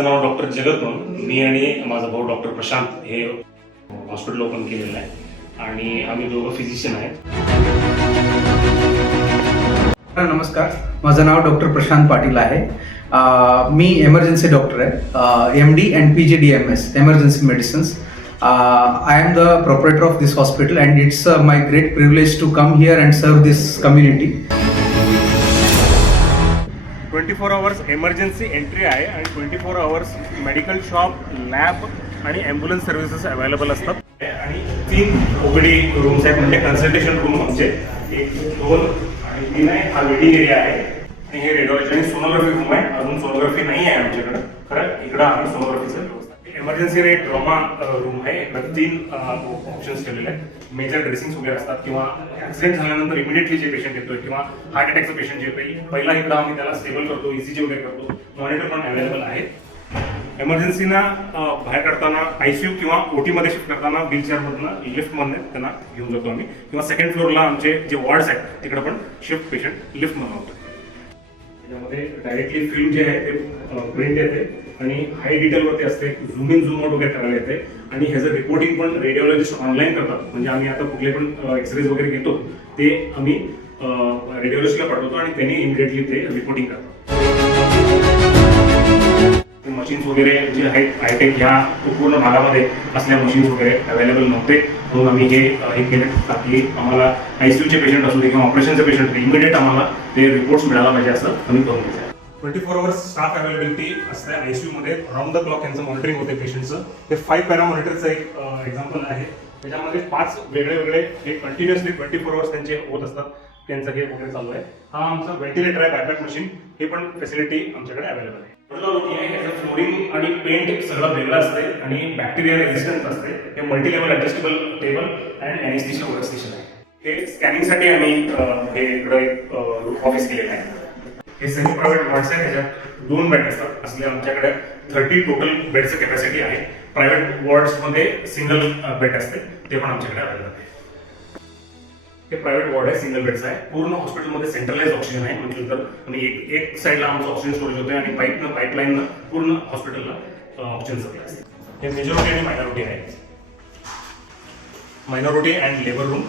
माझं नाव डॉक्टर जगत म्हणून मी आणि माझा भाऊ डॉक्टर प्रशांत हे हॉस्पिटल ओपन केलेलं आहे आणि आम्ही दोघं फिजिशियन आहेत. नमस्कार, माझं नाव डॉक्टर प्रशांत पाटील आहे. मी एमर्जन्सी डॉक्टर आहे. MD and PG DMS emergency medicines. I am the proprietor of this hospital and it's my great privilege to come here and serve this community. 24 hours emergency entry आहे आणि 24 hours medical shop, lab आणि ambulance services available असतात. आणि 3 OPD rooms आहेत, म्हणजे consultation room आमचे 1, 2 आणि 3 आहे. हा वेटिंग एरिया आहे आणि हे रेडिओलॉजी आणि सोनोग्राफी रूम आहे. अजून सोनोग्राफी नाही आहे आमच्याकडे, खरं इकडं आम्ही सोनोग्राफीचं व्यवस्था. एमर्जन्सी आणि ट्रॉमा रूम आहे. इकडे 3 ऑप्शन्स ठेवलेले आहेत. मेजर ड्रेसिंग्स वगैरे असतात किंवा ऍक्सिडेंट झाल्यानंतर इमिडिएटली जे पेशंट येतोय किंवा हार्ट अटॅकचं पेशंट जे पहिला इकडं आम्ही त्याला स्टेबल करतो, ECG वगैरे करतो. मॉनिटर पण अवेलेबल आहे. एमर्जन्सीना बाहेर काढताना ICU किंवा OT मध्ये शिफ्ट करताना व्हीलचेअरमधनं लिफ्टमधनं त्यांना घेऊन जातो आम्ही, किंवा सेकंड फ्लोअरला आमचे जे वॉर्ड्स आहेत तिकडे पण शिफ्ट पेशंट लिफ्टमधून होतो. त्याच्यामध्ये डायरेक्टली फिल्म जे आहे ते प्रिंट येते आणि हाय डिटेलवरती असते. झूम इन झूम आउट वगैरे करायला येते आणि ह्याचं रिपोर्टिंग पण रेडिओलॉजिस्ट ऑनलाईन करतात. म्हणजे आम्ही आता कुठले पण एक्सरेज वगैरे घेतो ते आम्ही रेडिओलॉजिस्टला पाठवतो आणि त्यांनी इमिडिएटली ते रिपोर्टिंग करतात. मशीन्स वगैरे जे आहेत हायटेक ह्या पूर्ण भागामध्ये असल्या मशीन्स वगैरे अवेलेबल नव्हते, म्हणून आम्ही हे केले ताकी आम्हाला ICUचे पेशंट असू दे किंवा ऑपरेशनचे पेशंट असू दे, इमिडिएट आम्हाला ते रिपोर्ट्स मिळायला पाहिजे असं आम्ही करून घेतो. 24 आवर्स स्टाफ अवेलेबिलिटी असते. ICU मध्ये राऊंड द क्लॉक यांचं मॉनिटरिंग होते पेशंटचं. हे 5 पॅरामॉनिटरचं एक एक्झाम्पल आहे. त्याच्यामध्ये 5 वेगळे हे कंटिन्युअसली 24 आवर्स त्यांचे होत असतात. त्यांचं हे वगैरे चालू आहे. हा आमचा व्हेंटिलेटर आहे, बायपॅक मशीन. हे पण फॅसिलिटी आमच्याकडे अवेलेबल आहे. फ्लोरिंग आणि पेंट सगळं वेगळं असते आणि बॅक्टेरिया रेजिस्टंट असते. हे multi level adjustable table and anaesthesia workstation आहे. हे स्कॅनिंगसाठी आम्ही हे इकडे ऑफिस केलेलं आहे. हे सेमी प्रायव्हेट वॉर्ड्स आहे. त्याच्यात 2 बेड असतात. असले आमच्याकडे 30 टोटल बेडचं कॅपॅसिटी आहे. प्रायव्हेट वॉर्ड्समध्ये सिंगल बेड असते, ते पण आमच्याकडे अवेलेबल आहे. हे प्रायव्हेट वॉर्ड आहे, सिंगल बेडचं आहे. पूर्ण हॉस्पिटलमध्ये सेंट्रलाइज ऑक्सिजन आहे. म्हटलं तर आम्ही एक साईडला आमचं ऑक्सिजन स्टोरेज होतं आणि पाईपलाईननं पूर्ण हॉस्पिटलला ऑक्सिजन सप्लाय असते. हे मेजॉरिटी आणि मायनॉरिटी आहे. Minority and labour room